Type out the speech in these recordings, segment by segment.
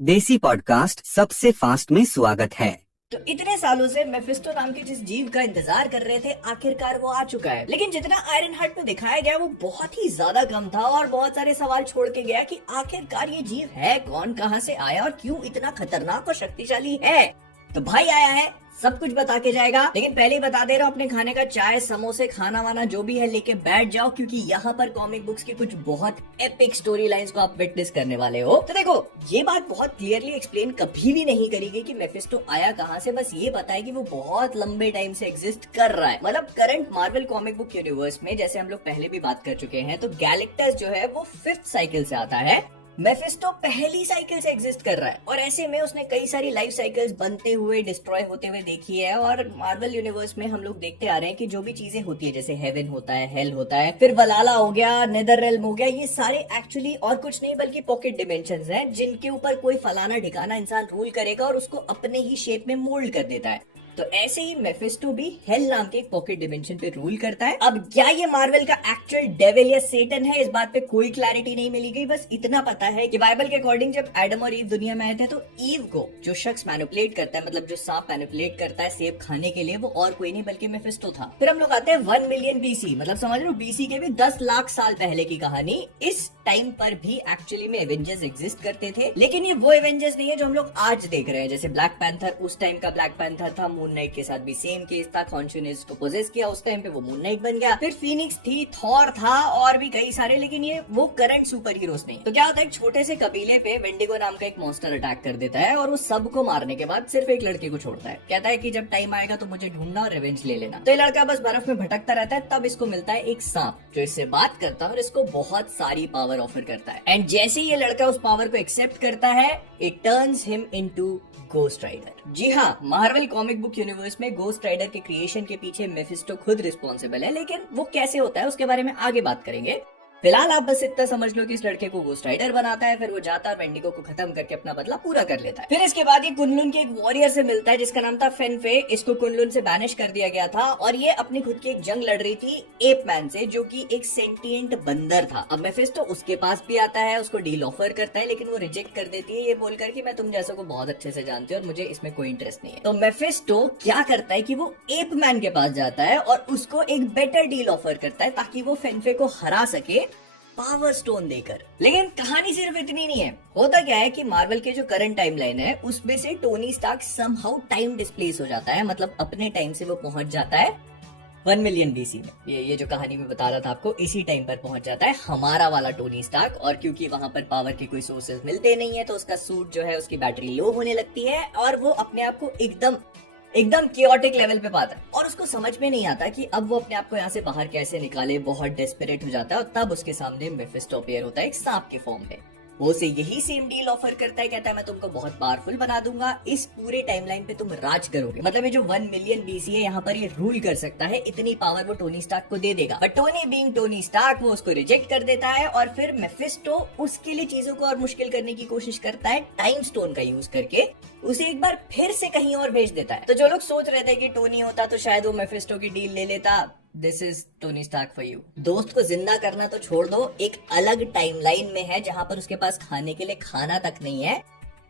देसी पॉडकास्ट सबसे फास्ट में स्वागत है। तो इतने सालों से मेफिस्टो नाम के जिस जीव का इंतजार कर रहे थे, आखिरकार वो आ चुका है। लेकिन जितना आयरन हार्ट में दिखाया गया वो बहुत ही ज्यादा कम था और बहुत सारे सवाल छोड़ के गया कि आखिरकार ये जीव है कौन, कहां से आया और क्यों इतना खतरनाक और शक्तिशाली है। तो भाई आया है, सब कुछ बता के जाएगा। लेकिन पहले ही बता दे रहा हूँ, अपने खाने का चाय समोसे खाना वाना जो भी है लेके बैठ जाओ, क्योंकि यहाँ पर कॉमिक बुक्स की कुछ बहुत एपिक स्टोरी लाइंस को आप विटनेस करने वाले हो। तो देखो, ये बात बहुत क्लियरली एक्सप्लेन कभी भी नहीं करी गई कि मेफिस्टो आया कहाँ से। बस ये पता है कि वो बहुत लंबे टाइम से एग्जिस्ट कर रहा है। मतलब current Marvel comic book universe में, जैसे हम लोग पहले भी बात कर चुके हैं, तो गैलेक्टस जो है वो 5th साइकिल से आता है। मेफिस्टो पहली साइकिल से एग्जिस्ट कर रहा है और ऐसे में उसने कई सारी लाइफ साइकिल्स बनते हुए, डिस्ट्रॉय होते हुए देखी है। और मार्वल यूनिवर्स में हम लोग देखते आ रहे हैं कि जो भी चीजें होती है, जैसे हेवन होता है, हेल होता है, फिर वलाला हो गया, नेदर रेल्म हो गया, ये सारे एक्चुअली और कुछ नहीं बल्कि पॉकेट डिमेंशंस हैं, जिनके ऊपर कोई फलाना ठिकाना इंसान रूल करेगा और उसको अपने ही शेप में मोल्ड कर देता है। तो ऐसे ही मेफिस्टो भी हेल नाम के एक पॉकेट डिमेंशन पे रूल करता है। अब क्या ये मार्वल का एक्चुअल डेविल या सेटन है, इस बात पे कोई क्लैरिटी नहीं मिली गई। बस इतना पता है कि बाइबल के अकॉर्डिंग जब एडम और ईव दुनिया में आए थे, तो ईव को जो शख्स मैनिपुलेट करता है, मतलब जो सांप मैनिपुलेट करता है सेब खाने के लिए, वो और कोई नहीं बल्कि मेफिस्टो था। फिर हम लोग आते हैं 1 मिलियन बीसी, मतलब समझ लो बीसी के भी 10 लाख साल पहले की कहानी। इस टाइम पर भी एक्चुअली में एवेंजर्स एग्जिस्ट करते थे, लेकिन ये वो एवेंजर्स नहीं है जो हम लोग आज देख रहे हैं। जैसे ब्लैक पैंथर उस टाइम का ब्लैक पैंथर था, मून नाइट के साथ भी सेम केस था, कॉन्शियस को पोजेस किया उस टाइम पे, वो मून नाइट बन गया। फिर फीनिक्स थी, थॉर था और भी कई सारे, लेकिन ये वो करंट सुपर हीरोज नहीं। तो क्या होता है, एक छोटे से कबीले पे वेंडिगो नाम का एक मॉन्स्टर अटैक कर देता है और वो सबको मारने के बाद सिर्फ एक लड़के को छोड़ता है। कहता है कि जब टाइम आएगा तो मुझे ढूंढना और रिवेंज ले लेना। तो ये लड़का बस बर्फ में भटकता रहता है, तब इसको मिलता है एक सांप जो इससे बात करता है और इसको बहुत सारी पावर ऑफर करता है। एंड जैसे ही ये लड़का उस पावर को एक्सेप्ट करता है, it turns him into ghost rider. जी हाँ, मार्वल कॉमिक बुक यूनिवर्स में गोस्ट राइडर के क्रिएशन के पीछे मेफिस्टो खुद रिस्पॉन्सिबल है, लेकिन वो कैसे होता है उसके बारे में आगे बात करेंगे। फिलहाल आप बस इतना समझ लो कि इस लड़के को गोस्ट राइडर बनाता है, फिर वो जाता है वेंडिगो को खत्म करके अपना बदला पूरा कर लेता है। फिर इसके बाद ये कुनलुन के एक वॉरियर से मिलता है जिसका नाम था फेनफे। इसको कुनलुन से बैनिश कर दिया गया था और ये अपनी खुद की एक जंग लड़ रही थी एप मैन से, जो कि एक सेंटिएंट बंदर था। अब मेफिस्टो उसके पास भी आता है, उसको डील ऑफर करता है, लेकिन वो रिजेक्ट कर देती है, ये बोलकर कि मैं तुम जैसे को बहुत अच्छे से जानती हूँ और मुझे इसमें कोई इंटरेस्ट नहीं है। तो मेफिस्टो क्या करता है कि वो एप मैन के पास जाता है और उसको एक बेटर डील ऑफर करता है ताकि वो फेनफे को हरा सके पावर स्टोन देकर। लेकिन कहानी सिर्फ इतनी नहीं है। होता क्या है कि मार्वल के जो करंट टाइमलाइन है उसमें से Tony Stark somehow time displace हो जाता है, मतलब अपने टाइम से वो पहुंच जाता है 1 मिलियन बीसी में। ये जो कहानी में बता रहा था आपको, इसी टाइम पर पहुंच जाता है हमारा वाला टोनी स्टार्क। और क्योंकि वहां पर पावर के कोई सोर्सेज मिलते नहीं है, तो उसका सूट जो है उसकी बैटरी लो होने लगती है और वो अपने आप को एकदम कियोटिक लेवल पे पाता है और उसको समझ में नहीं आता कि अब वो अपने आप को यहाँ से बाहर कैसे निकाले। बहुत डेस्परेट हो जाता है और तब उसके सामने मेफिस्टो अपीयर होता है एक सांप के फॉर्म में। वो उसे यही सेम डील ऑफर करता है, कहता है मैं तुमको बहुत पावरफुल बना दूंगा, इस पूरे टाइमलाइन पे तुम राज करोगे। मतलब ये जो 1 मिलियन बीसी है, यहाँ पर ये रूल कर सकता है, इतनी पावर वो टोनी स्टार्क को दे देगा। But Tony being Tony Stark, वो उसको रिजेक्ट कर देता है और फिर मेफिस्टो उसके लिए चीजों को और मुश्किल करने की कोशिश करता है, टाइम स्टोन का यूज करके उसे एक बार फिर से कहीं और भेज देता है। तो जो लोग सोच रहे थे कि टोनी होता तो शायद वो मेफिस्टो की डील ले लेता, this is Tony Stark for you. दोस्त को जिंदा करना तो छोड़ दो, एक अलग टाइमलाइन में है जहां पर उसके पास खाने के लिए खाना तक नहीं है,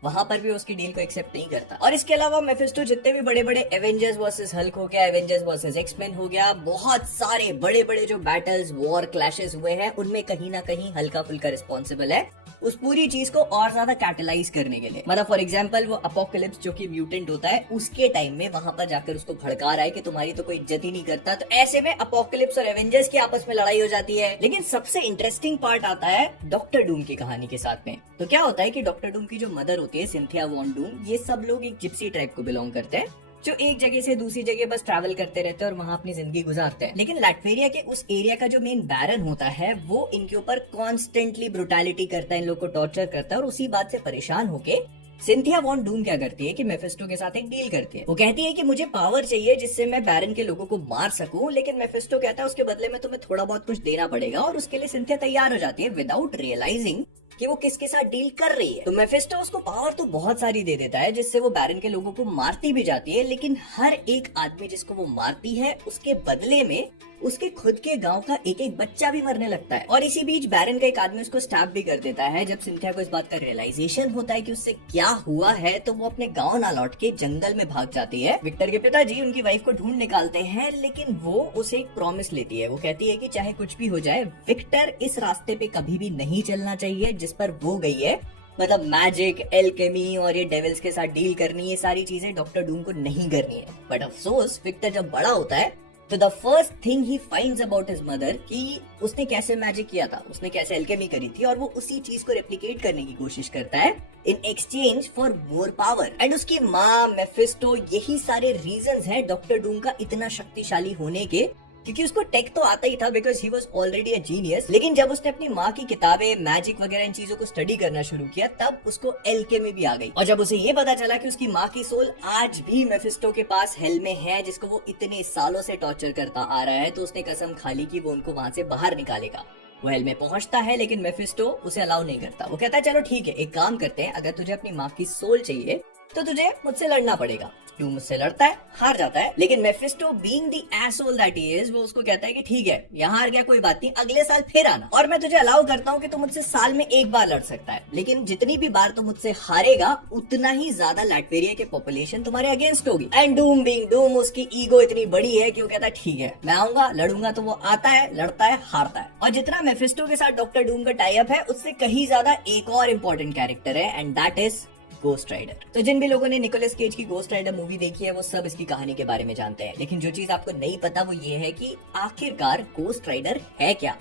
वहां पर भी उसकी डील को एक्सेप्ट नहीं करता। और इसके अलावा मेफिस्टो जितने भी बड़े बड़े एवेंजर्स वर्सेस हल्क हो गया, एवेंजर्स वर्सेस एक्समैन हो गया, बहुत सारे बड़े बड़े जो बैटल्स, वॉर, क्लैशेस हुए हैं, उनमें कहीं ना कहीं हल्का फुल्का रिस्पॉन्सिबल है उस पूरी चीज को और ज्यादा कैटलाइज करने के लिए। मतलब फॉर एग्जांपल वो अपोकलिप्स जो कि म्यूटेंट होता है, उसके टाइम में वहां पर जाकर उसको भड़का रहा है कि तुम्हारी तो कोई इज्जत ही नहीं करता। तो ऐसे में अपोकलिप्स और एवेंजर्स की आपस में लड़ाई हो जाती है। लेकिन सबसे इंटरेस्टिंग पार्ट आता है डॉक्टर डूम की कहानी के साथ में। तो क्या होता है कि डॉक्टर डूम की जो मदर होती है सिंथिया वॉन डूम, ये सब लोग एक जिप्सी ट्राइब को बिलोंग करते हैं जो एक जगह से दूसरी जगह बस ट्रैवल करते रहते हैं और वहां अपनी जिंदगी गुजारते हैं। लेकिन लैटवेरिया के उस एरिया का जो मेन बैरन होता है, वो इनके ऊपर कॉन्स्टेंटली ब्रुटैलिटी करता है, इन लोग को टॉर्चर करता है। और उसी बात से परेशान होके सिंथिया वॉन डूम क्या करती है कि मेफिस्टो के साथ एक डील करती है। वो कहती है कि मुझे पावर चाहिए जिससे मैं बैरन के लोगों को मार सकूं, लेकिन मेफिस्टो कहता है उसके बदले में तुम्हें थोड़ा बहुत कुछ देना पड़ेगा। और उसके लिए सिंथिया तैयार हो जाती है विदाउट रियलाइजिंग कि वो किसके साथ डील कर रही है। तो मेफिस्टो उसको पावर तो बहुत सारी दे देता है जिससे वो बैरन के लोगों को मारती भी जाती है, लेकिन हर एक आदमी जिसको वो मारती है उसके बदले में उसके खुद के गांव का एक एक बच्चा भी मरने लगता है। और इसी बीच बैरन का एक आदमी उसको स्टैप भी कर देता है। जब सिंथिया को इस बात का रियलाइजेशन होता है कि उससे क्या हुआ है तो वो अपने गांव ना लौट के जंगल में भाग जाती है। विक्टर के पिताजी उनकी वाइफ को ढूंढ निकालते हैं, लेकिन वो उसे एक प्रॉमिस लेती है। वो कहती है कि चाहे कुछ भी हो जाए, विक्टर इस रास्ते पे कभी भी नहीं चलना चाहिए जिस पर वो गई है। मतलब मैजिक, एल्केमी और ये डेविल्स के साथ डील करनी, ये सारी चीजें डॉक्टर डूम को नहीं करनी है। बट अफसोस विक्टर जब बड़ा होता है तो the first thing he finds about his mother कि उसने कैसे मैजिक किया था, उसने कैसे एल्केमी करी थी, और वो उसी चीज को रेप्लिकेट करने की कोशिश करता है in exchange for more power. And उसकी माँ मेफिस्टो, यही सारे रीजंस हैं डॉक्टर डूम का इतना शक्तिशाली होने के, क्योंकि उसको टेक तो आता ही था because he was already a genius. लेकिन जब उसने अपनी माँ की किताबें, मैजिक वगैरह इन चीजों को स्टडी करना शुरू किया, तब उसको एल्केमी भी आ गई। और जब उसे ये पता चला कि उसकी माँ की सोल आज भी मेफिस्टो के पास हेल में है, जिसको वो इतने सालों से टॉर्चर करता आ रहा है, तो उसने कसम खा ली कि वो उनको वहां से बाहर निकालेगा। वो हेल में पहुंचता है, लेकिन मेफिस्टो उसे अलाउ नहीं करता। वो कहता है चलो ठीक है, एक काम करते हैं, अगर तुझे अपनी माँ की सोल चाहिए तो तुझे मुझसे लड़ना पड़ेगा। डूम मुझसे लड़ता है, हार जाता है, लेकिन Mephisto being the asshole that he is, वो उसको कहता है कि ठीक है, यहाँ हार गया कोई बात नहीं, अगले साल फिर आना, और मैं तुझे अलाउ करता हूँ कि तू मुझसे साल में एक बार लड़ सकता है, लेकिन जितनी भी बार तू मुझसे हारेगा उतना ही ज्यादा लैटवेरिया की पॉपुलेशन तुम्हारे अगेंस्ट होगी। एंड डूम बीइंग डूम, उसकी ईगो इतनी बड़ी है कि वो कहता है ठीक है, मैं आऊंगा, लड़ूंगा। तो वो आता है, लड़ता है, हारता है। और जितना मेफिस्टो के साथ डॉक्टर डूम का टाई अप है, उससे कहीं ज्यादा एक और इम्पोर्टेंट कैरेक्टर है, and that is Ghost Rider. तो जिन भी लोगों ने निकोलस केज की गोस्ट राइडर मूवी देखी है, वो सब इसकी कहानी के बारे में जानते हैं। लेकिन जो चीज आपको नहीं पता वो ये है कि आखिरकार गोस्ट राइडर है क्या।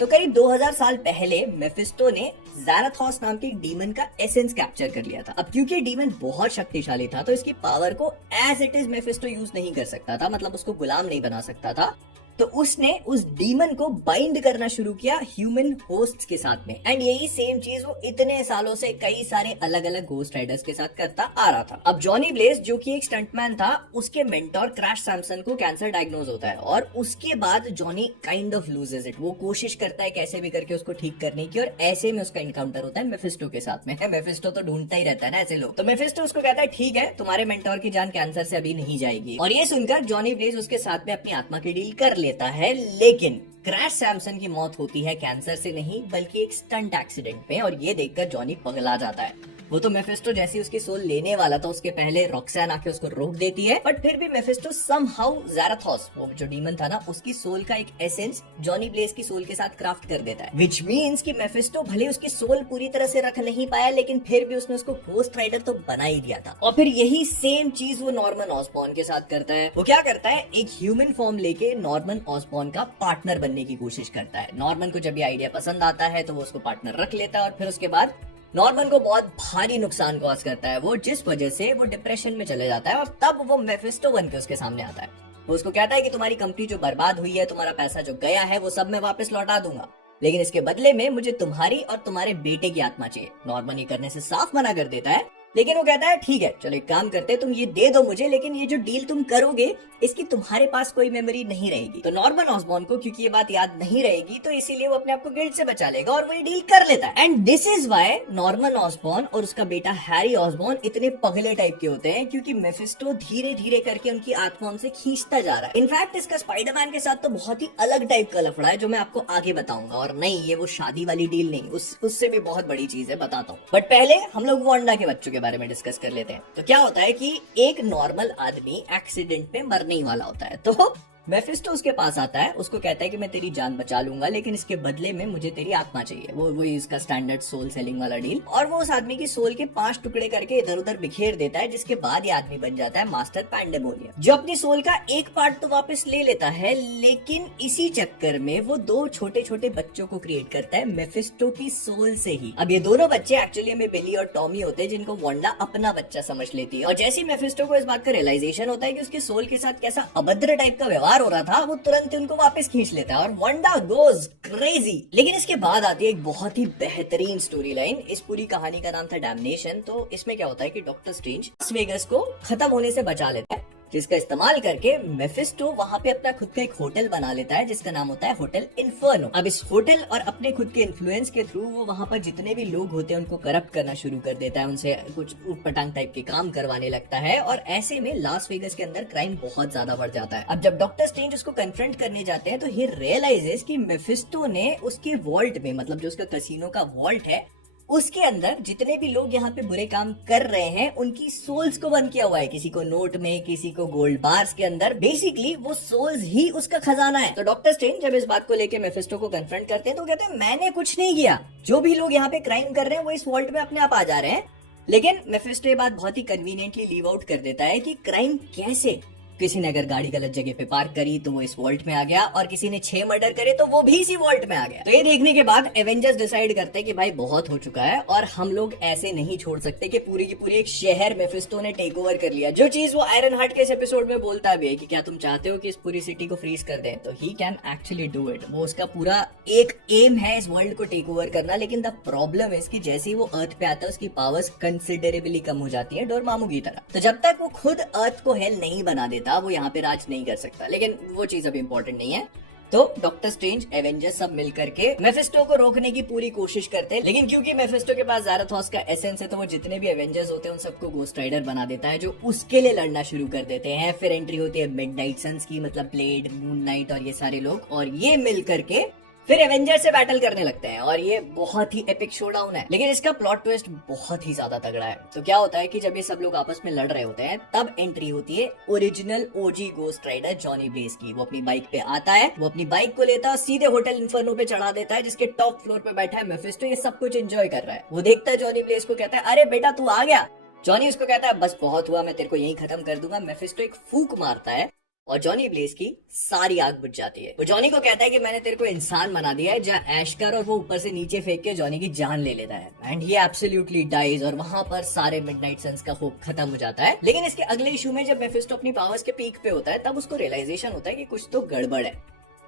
तो करीब 2000 साल पहले मेफिस्टो ने ज़ाराथॉस नाम के डीमन का एसेंस कैप्चर कर लिया था। अब क्योंकि डीमन बहुत शक्तिशाली था, तो इसकी पावर को as it is Mephisto use नहीं कर सकता था, मतलब उसको गुलाम नहीं बना सकता था। तो उसने उस डीमन को बाइंड करना शुरू किया ह्यूमन होस्ट्स के साथ में। एंड यही सेम चीज वो इतने सालों से कई सारे अलग अलग घोस्ट राइडर्स के साथ करता आ रहा था। अब जॉनी ब्लेज, जो कि एक स्टंटमैन था, उसके मेंटोर क्रैश सैमसन को कैंसर डायग्नोज होता है, और उसके बाद Johnny kind of loses it. वो कोशिश करता है कैसे भी करके उसको ठीक करने की, और ऐसे में उसका इनकाउंटर होता है मेफिस्टो के साथ में। मेफिस्टो तो ढूंढता ही रहता है ना ऐसे लोग। तो मेफिस्टो उसको कहता है ठीक है, तुम्हारे मेंटोर की जान कैंसर से अभी नहीं जाएगी। और ये सुनकर जॉनी ब्लेज उसके साथ में अपनी आत्मा की डील कर लेता है। लेकिन क्रैश सैमसन की मौत होती है कैंसर से नहीं, बल्कि एक स्टंट एक्सीडेंट में, और ये देखकर जॉनी पगला जाता है। वो तो मेफिस्टो जैसे उसकी सोल लेने वाला था, उसके पहले रॉक्सैन आके उसको रोक देती है, बट फिर भी मेफिस्टो समहाउ ज़ाराथॉस, वो जो डीमन था ना, उसकी सोल का एक एसेंस जॉनी ब्लेज की सोल के साथ क्राफ्ट कर देता है। विच मीन्स कि मेफिस्टो भले उसकी सोल पूरी तरह से रख नहीं पाया, लेकिन फिर भी उसने उसको घोस्ट राइडर तो बना ही दिया था। और फिर यही सेम चीज वो नॉर्मन ऑसबॉर्न के साथ करता है। वो क्या करता है, एक ह्यूमन फॉर्म लेके नॉर्मन ऑसबॉर्न का पार्टनर बनने की कोशिश करता है। नॉर्मन को जब ये आइडिया पसंद आता है तो वो उसको पार्टनर रख लेता है, और फिर उसके बाद नॉर्मन को बहुत भारी नुकसान कॉज करता है वो, जिस वजह से वो डिप्रेशन में चले जाता है। और तब वो मेफिस्टो बन के उसके सामने आता है। वो उसको कहता है कि तुम्हारी कंपनी जो बर्बाद हुई है, तुम्हारा पैसा जो गया है, वो सब मैं वापस लौटा दूंगा, लेकिन इसके बदले में मुझे तुम्हारी और तुम्हारे बेटे की आत्मा चाहिए। नॉर्मन ये करने से साफ मना कर देता है, लेकिन वो कहता है ठीक है, चलो एक काम करते हैं, तुम ये दे दो मुझे, लेकिन ये जो डील तुम करोगे इसकी तुम्हारे पास कोई मेमोरी नहीं रहेगी। तो नॉर्मन ऑसबॉर्न को क्योंकि ये बात याद नहीं रहेगी, तो इसीलिए वो अपने आप को गिल्ट से बचा लेगा और वो ये डील कर लेता है। And this is why Norman Osborne और उसका बेटा हैरी ऑसबॉर्न इतने पगले टाइप के होते हैं, क्योंकि मेफिस्टो धीरे धीरे करके उनकी आत्मा उनसे खींचता जा रहा है। इनफैक्ट इसका स्पाइडरमैन के साथ तो बहुत ही अलग टाइप का लफड़ा है, जो मैं आपको आगे बताऊंगा। और नहीं, ये वो शादी वाली डील नहीं, उससे भी बहुत बड़ी चीज है, बताता हूँ। बट पहले हम लोग वांडा के बच्चों के बारे में डिस्कस कर लेते हैं। तो क्या होता है कि एक नॉर्मल आदमी एक्सीडेंट में मरने ही वाला होता है, तो मेफिस्टो उसके पास आता है, उसको कहता है कि मैं तेरी जान बचा लूंगा, लेकिन इसके बदले में मुझे तेरी आत्मा चाहिए। वो इसका स्टैंडर्ड सोल सेलिंग वाला डील। और वो उस आदमी की सोल के 5 टुकड़े करके इधर उधर बिखेर देता है, जिसके बाद ये आदमी बन जाता है मास्टर पैंडेमोनियम, जो अपनी सोल का एक पार्ट तो वापस ले लेता है, लेकिन इसी चक्कर में वो 2 छोटे छोटे बच्चों को क्रिएट करता है मेफिस्टो की सोल से ही। अब ये दोनों बच्चे एक्चुअली में बिली और टॉमी होते हैं, जिनको वांडा अपना बच्चा समझ लेती है। और जैसे मेफिस्टो को इस बात का रियलाइजेशन होता है कि उसके सोल के साथ कैसा अभद्र टाइप का व्यवहार हो रहा था, वो तुरंत उनको वापस खींच लेता है और वांडा गोज क्रेजी। लेकिन इसके बाद आती है एक बहुत ही बेहतरीन स्टोरी लाइन। इस पूरी कहानी का नाम था डैमनेशन। तो इसमें क्या होता है कि डॉक्टर स्ट्रेंज लास वेगास को खत्म होने से बचा लेता है, जिसका इस्तेमाल करके मेफिस्टो वहाँ पे अपना खुद का एक होटल बना लेता है जिसका नाम होता है होटल इन्फर्नो। अब इस होटल और अपने खुद के इन्फ्लुएंस के थ्रू वो वहाँ पर जितने भी लोग होते हैं उनको करप्ट करना शुरू कर देता है, उनसे कुछ ऊटपटांग टाइप के काम करवाने लगता है और ऐसे में लास वेगस के अंदर क्राइम बहुत ज्यादा बढ़ जाता है। अब जब डॉक्टर स्ट्रेंज उसको कन्फ्रंट करने जाते हैं तो ही रियलाइजेस कि मेफिस्टो ने उसके वॉल्ट में, मतलब जो उसका कैसीनो का वॉल्ट है उसके अंदर जितने भी लोग यहाँ पे बुरे काम कर रहे हैं उनकी सोल्स को बंद किया हुआ है, किसी को नोट में, किसी को गोल्ड बार्स के अंदर। बेसिकली वो सोल्स ही उसका खजाना है। तो डॉक्टर स्ट्रेंज जब इस बात को लेके मेफिस्टो को कन्फ्रंट करते हैं तो कहते हैं मैंने कुछ नहीं किया, जो भी लोग यहाँ पे क्राइम कर रहे हैं वो इस वॉल्ट में अपने आप आ जा रहे हैं। लेकिन मेफिस्टो ये बात बहुत ही कन्वीनियंटली लीव आउट कर देता है कि क्राइम कैसे, किसी ने अगर गाड़ी गलत जगह पे पार्क करी तो वो इस वॉल्ट में आ गया और किसी ने 6 मर्डर करे तो वो भी इसी वॉल्ट में आ गया। तो ये देखने के बाद एवेंजर्स डिसाइड करते हैं कि भाई बहुत हो चुका है और हम लोग ऐसे नहीं छोड़ सकते कि पूरी की पूरी एक शहर मेफिस्टो ने टेक ओवर कर लिया। जो चीज वो आयरन हार्ट के इस एपिसोड में बोलता भी है कि क्या तुम चाहते हो कि इस पूरी सिटी को फ्रीज कर दें, तो he can actually do it. वो उसका पूरा एक एम है इस वर्ल्ड को टेक ओवर करना। लेकिन द प्रॉब्लम है कि जैसे ही वो अर्थ पे आता है उसकी पावर्स कंसिडरेबली कम हो जाती है डोरमामू की तरह। तो जब तक वो खुद अर्थ को हेल नहीं बना देता वो यहाँ पे राज नहीं कर सकता। लेकिन वो चीज अभी इंपॉर्टेंट नहीं है। तो डॉक्टर स्ट्रेंज, एवेंजर्स सब मिल करके मेफिस्टो को रोकने की पूरी कोशिश करते हैं। लेकिन क्योंकि मेफिस्टो के पास ज़ाराथॉस का एसेंस है तो वो जितने भी एवेंजर्स होते हैं उन सबको गोस्ट राइडर बना देता है जो उसके लिए लड़ना शुरू कर देते हैं। फिर एंट्री होती है मिडनाइट सन्स की, मतलब ब्लेड, मून नाइट और ये सारे लोग, और ये मिल करके फिर एवेंजर्स से बैटल करने लगते हैं और ये बहुत ही एपिक शोडाउन है। लेकिन इसका प्लॉट ट्विस्ट बहुत ही ज्यादा तगड़ा है। तो क्या होता है कि जब ये सब लोग आपस में लड़ रहे होते हैं तब एंट्री होती है ओरिजिनल ओजी गोस्ट राइडर जॉनी ब्लेज की। वो अपनी बाइक पे आता है, वो अपनी बाइक को लेता है, सीधे होटल इन्फर्नो पे चढ़ा देता है जिसके टॉप फ्लोर पे बैठा है मेफिस्टो। ये सब कुछ एंजॉय कर रहा है। वो देखता है जॉनी ब्लेज को, कहता है अरे बेटा तू आ गया। जॉनी उसको कहता है बस बहुत हुआ, मैं तेरे को यहीं खत्म कर दूंगा। मेफिस्टो एक फूक मारता है और जॉनी ब्लेज की सारी आग बुझ जाती है। वो जॉनी को कहता है कि मैंने तेरे को इंसान बना दिया है, जा ऐश कर, और वो ऊपर से नीचे फेंक के जॉनी की जान ले लेता है एंड ही एब्सोल्युटली डाइज और वहां पर सारे मिडनाइट सन्स का होप खत्म हो जाता है। लेकिन इसके अगले इशू में जब मेफिस्टो अपनी पावर्स के पीक पे होता है तब उसको रियलाइजेशन होता है कि कुछ तो गड़बड़ है।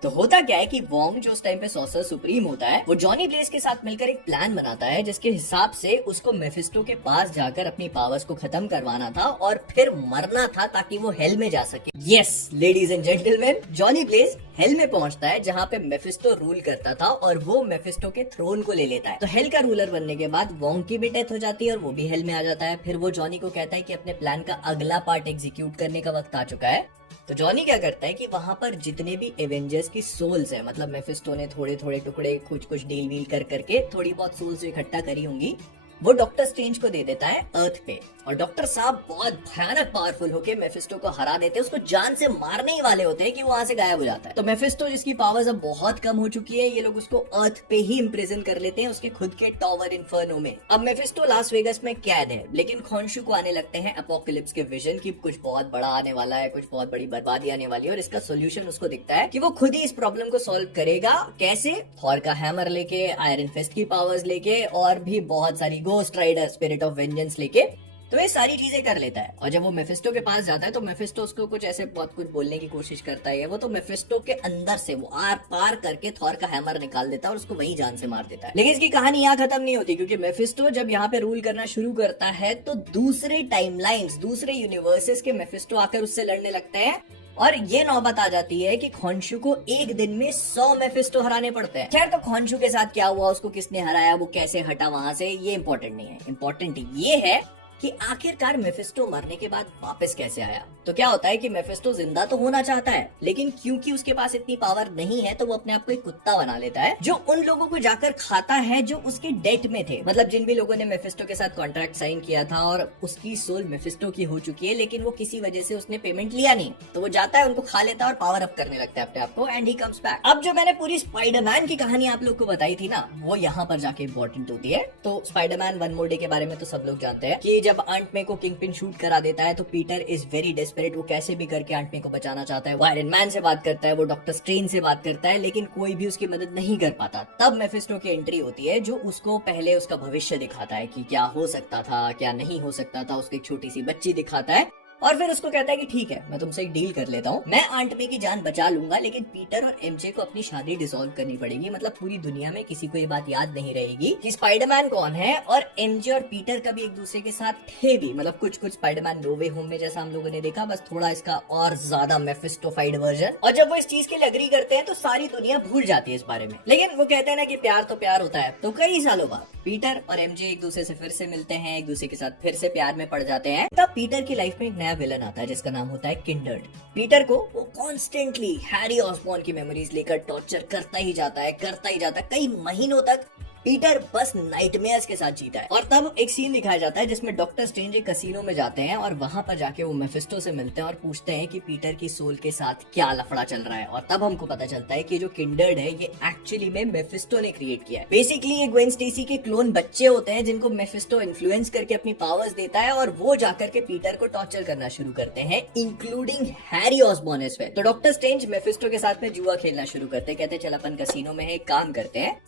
तो होता क्या है कि वोंग जो उस टाइम पे सॉर्सर सुप्रीम होता है वो जॉनी ब्लेज के साथ मिलकर एक प्लान बनाता है जिसके हिसाब से उसको मेफिस्टो के पास जाकर अपनी पावर्स को खत्म करवाना था और फिर मरना था ताकि वो हेल में जा सके। Yes ladies and gentleman, Johnny Blaze hell में पहुंचता है जहाँ पे मेफिस्टो रूल करता था और वो मेफिस्टो के थ्रोन को ले लेता है। तो हेल का रूलर बनने के बाद वोंग की भी डेथ हो जाती है और वो भी हेल में आ जाता है। फिर वो जॉनी को कहता है कि अपने प्लान का अगला पार्ट एग्जीक्यूट करने का वक्त आ चुका है। तो जॉनी क्या करता है कि वहां पर जितने भी एवेंजर्स की सोल्स है, मतलब मेफिस्टो ने थोड़े थोड़े टुकड़े कुछ डील वील कर करके थोड़ी बहुत सोल्स इकट्ठा करी होंगी, वो डॉक्टर स्ट्रेंज को दे देता है अर्थ पे। और डॉक्टर साहब बहुत भयानक पावरफुल होके मेफिस्टो को हरा देते हैं, उसको जान से मारने ही वाले होते हैं कि वो वहां से गायब हो जाता है। तो मेफिस्टो जिसकी पावर्स अब बहुत कम हो चुकी है, ये लोग उसको अर्थ पे ही इम्प्रिजन कर लेते हैं उसके खुद के टॉवर इन्फर्नो में। अब मेफिस्टो लास वेगस में कैद है, लेकिन खॉन्शु को आने लगते हैं अपोकलिप्स के विजन की कुछ बहुत बड़ा आने वाला है, कुछ बहुत बड़ी बर्बादी आने वाली है और इसका सोल्यूशन उसको दिखता है कि वो खुद ही इस प्रॉब्लम को सॉल्व करेगा। कैसे? थॉर का हैमर लेके, आयरन फिस्ट की पावर्स लेके और भी बहुत सारी Ghost Rider, Spirit of Vengeance लेके, तो ये सारी चीजें कर लेता है। और जब वो मेफिस्टो के पास जाता है तो मेफिस्टो उसको कुछ ऐसे बहुत कुछ बोलने की कोशिश करता है। वो तो मेफिस्टो के अंदर से वो आर पार करके थॉर का हैमर निकाल देता है और उसको वहीं जान से मार देता है। लेकिन इसकी कहानी यहाँ खत्म नहीं होती, क्योंकि मेफिस्टो जब यहाँ पे रूल करना शुरू करता है तो दूसरे टाइमलाइंस, दूसरे यूनिवर्सेस के मेफिस्टो आकर उससे लड़ने लगते हैं और ये नौबत आ जाती है कि खॉन्शु को एक दिन में 100 मेफिस्टो हराने पड़ते हैं। खैर, तो खॉन्शु के साथ क्या हुआ, उसको किसने हराया, वो कैसे हटा वहां से, ये इंपॉर्टेंट नहीं है। इंपॉर्टेंट ये है कि आखिरकार मेफिस्टो मरने के बाद वापस कैसे आया। तो क्या होता है कि मेफिस्टो जिंदा तो होना चाहता है, लेकिन क्योंकि उसके पास इतनी पावर नहीं है तो वो अपने आप को एक कुत्ता बना लेता है जो उन लोगों को जाकर खाता है जो उसके डेट में थे। मतलब जिन भी लोगों ने मेफिस्टो के साथ कॉन्ट्रैक्ट साइन किया था और उसकी सोल मेफिस्टो की हो चुकी है, लेकिन वो किसी वजह से उसने पेमेंट लिया नहीं, तो वो जाता है, उनको खा लेता है और पावर अप करने लगता है अपने आप को एंड ही कम्स बैक। अब जो मैंने पूरी स्पाइडरमैन की कहानी आप लोग को बताई थी ना, वो यहाँ पर जाके इंपॉर्टेंट होती है। तो स्पाइडरमैन वन मोर डे के बारे में तो सब लोग जानते हैं कि जब आंट मे को किंगपिन शूट करा देता है तो पीटर इज वेरी डेस्परेट। वो कैसे भी करके आंट मे को बचाना चाहता है। वो आयरन मैन से बात करता है, वो डॉक्टर स्ट्रेंज से बात करता है, लेकिन कोई भी उसकी मदद नहीं कर पाता। तब मेफिस्टो की एंट्री होती है जो उसको पहले उसका भविष्य दिखाता है कि क्या हो सकता था, क्या नहीं हो सकता था। उसको एक छोटी सी बच्ची दिखाता है और फिर उसको कहता है कि ठीक है, मैं तुमसे एक डील कर लेता हूँ, मैं आंट मे की जान बचा लूंगा, लेकिन पीटर और एमजे को अपनी शादी डिसॉल्व करनी पड़ेगी। मतलब पूरी दुनिया में किसी को ये बात याद नहीं रहेगी कि स्पाइडरमैन कौन है, और एमजे और पीटर कभी एक दूसरे के साथ थे भी। मतलब कुछ कुछ स्पाइडरमैन नो वे होम में जैसा हम लोगों ने देखा, बस थोड़ा इसका और ज्यादा मेफिस्टोफाइड वर्जन। और जब वो इस चीज के लिए अग्री करते हैं तो सारी दुनिया भूल जाती है इस बारे में। लेकिन वो कहते हैं ना कि प्यार तो प्यार होता है। तो कई सालों बाद पीटर और एमजे एक दूसरे से फिर से मिलते हैं, एक दूसरे के साथ फिर से प्यार में पड़ जाते हैं। तब पीटर की लाइफ में एक नया विलन आता है जिसका नाम होता है किंडर्ड। पीटर को वो कॉन्स्टेंटली हैरी ऑसबॉर्न की मेमोरीज लेकर टॉर्चर करता ही जाता है कई महीनों तक। पीटर बस नाइटमेयर्स के साथ जीता है। और तब एक सीन दिखाया जाता है जिसमें डॉक्टर स्ट्रेंज एक कसीनो में जाते हैं और वहां पर जाके वो मेफिस्टो से मिलते हैं और पूछते हैं कि पीटर की सोल के साथ क्या लफड़ा चल रहा है। और तब हमको पता चलता है कि जो किंडर्ड है ये एक्चुअली में मेफिस्टो ने क्रिएट किया है। बेसिकली ये ग्वेन स्टेसी के क्लोन बच्चे होते हैं जिनको मेफिस्टो इन्फ्लुएंस करके अपनी पावर्स देता है, और वो जाकर के पीटर को टॉर्चर करना शुरू करते हैं, including Harry Osborn as well. तो डॉक्टर स्ट्रेंज मेफिस्टो के साथ में जुआ खेलना शुरू करते हैं। कहते हैं चल अपन कसीनो में एक काम करते हैं,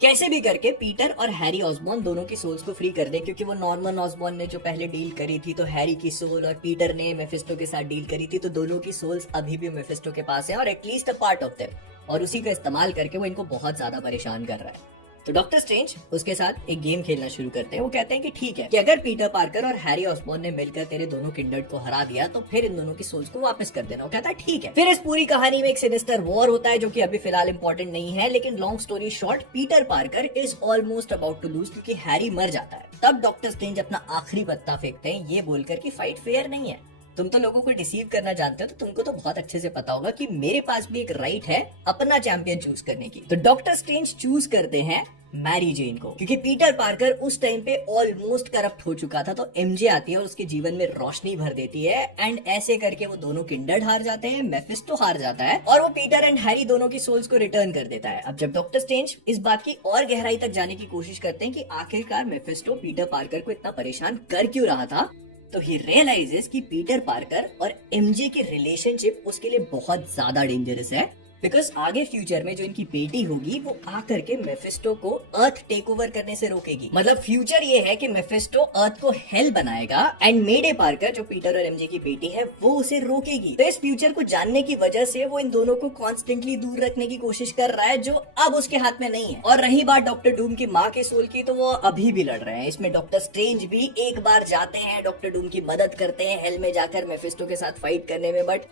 कैसे भी करके पीटर और हैरी ऑसबॉर्न दोनों की सोल्स को फ्री कर दे। क्योंकि वो नॉर्मन ऑसबॉर्न ने जो पहले डील करी थी तो हैरी की सोल, और पीटर ने मेफिस्टो के साथ डील करी थी, तो दोनों की सोल्स अभी भी मेफिस्टो के पास है, और at least a part of them, और उसी का इस्तेमाल करके वो इनको बहुत ज्यादा परेशान कर रहा है। तो डॉक्टर स्ट्रेंज उसके साथ एक गेम खेलना शुरू करते हैं। वो कहते हैं कि ठीक है कि अगर पीटर पार्कर और हैरी ऑसबॉर्न ने मिलकर तेरे दोनों किंडर्ड को हरा दिया तो फिर इन दोनों की सोल्स को वापस कर देना। वो कहता है ठीक है। फिर इस पूरी कहानी में एक सिनिस्टर वॉर होता है जो कि अभी फिलहाल इंपॉर्टेंट नहीं है, लेकिन long story short, Peter Parker is almost about to lose क्योंकि हैरी मर जाता है। तब डॉक्टर स्ट्रेंज अपना आखिरी पत्ता फेंकते हैं ये बोलकर कि फाइट फेयर नहीं है। तुम तो लोगों को डिसीव करना जानते हो, तो तुमको तो बहुत अच्छे से पता होगा कि मेरे पास भी एक राइट है अपना चैंपियन चूज करने की। तो डॉक्टर स्ट्रेंज चूज करते हैं मैरी जेन को, क्योंकि पीटर पार्कर उस टाइम पे ऑलमोस्ट करप्ट हो चुका था। तो एमजे आती है और उसके जीवन में रोशनी भर देती है, एंड ऐसे करके वो दोनों किंडर्ड हार जाते हैं, मेफिस्टो हार जाता है, और वो पीटर एंड हैरी दोनों की सोल्स को रिटर्न कर देता है। अब जब डॉक्टर स्ट्रेंज इस बात की और गहराई तक जाने की कोशिश करते हैं कि आखिरकार मेफिस्टो पीटर पार्कर को इतना परेशान कर क्यों रहा था, तो ही रियलाइजेस कि पीटर पार्कर और एमजे की रिलेशनशिप उसके लिए बहुत ज्यादा डेंजरस है। बिकॉज आगे फ्यूचर में जो इनकी बेटी होगी वो आकर के मेफिस्टो को अर्थ टेक ओवर करने से रोकेगी। मतलब फ्यूचर ये है कि मेफिस्टो अर्थ को हेल बनाएगा, एंड मेडे पार्कर जो पीटर और एमजे की बेटी है वो उसे रोकेगी। तो इस फ्यूचर को जानने की वजह से वो इन दोनों को कॉन्स्टेंटली दूर रखने की कोशिश कर रहा है, जो अब उसके हाथ में नहीं है। और रही बात डॉक्टर डूम की माँ के सोल की, तो वो अभी भी लड़ रहे हैं। इसमें डॉक्टर स्ट्रेंज भी एक बार जाते हैं, डॉक्टर डूम की मदद करते हैं हेल में जाकर मेफिस्टो के साथ फाइट करने में, बट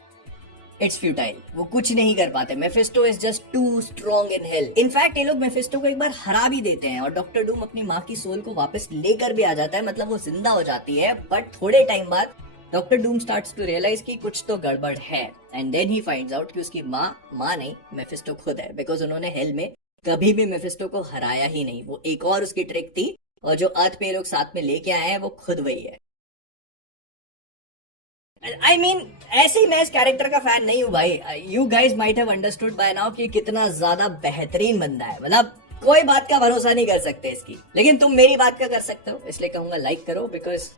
इट्स फ्यूटाइल। वो कुछ नहीं कर पाते। Mephisto is just too strong in hell. In fact ये लोग मेफिस्टो को एक बार हरा भी देते हैं और डॉक्टर डूम अपनी माँ की सोल को वापस लेकर भी आ जाता है। मतलब वो जिंदा हो जाती है, बट थोड़े टाइम बाद doctor Doom starts to realize कि कुछ तो गड़बड़ है, and then he finds out कि उसकी माँ नहीं मेफिस्टो खुद है, बिकॉज उन्होंने हेल में कभी भी मेफिस्टो को हराया ही नहीं। वो एक और उसकी ट्रिक थी, और जो अर्थ पे लोग साथ में लेके आए हैं वो खुद वही है। I mean, ऐसे ही मैं इस कैरेक्टर का फैन नहीं हूँ भाई। You guys might have understood by now कि कितना ज्यादा बेहतरीन बंदा है। मतलब कोई बात का भरोसा नहीं कर सकते इसकी, लेकिन तुम मेरी बात का कर सकते हो, इसलिए कहूंगा लाइक करो, बिकॉज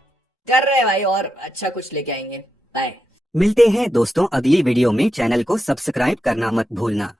कर रहे हैं भाई और अच्छा कुछ लेके आएंगे। बाय। मिलते हैं दोस्तों अगली वीडियो में। चैनल को सब्सक्राइब करना मत भूलना।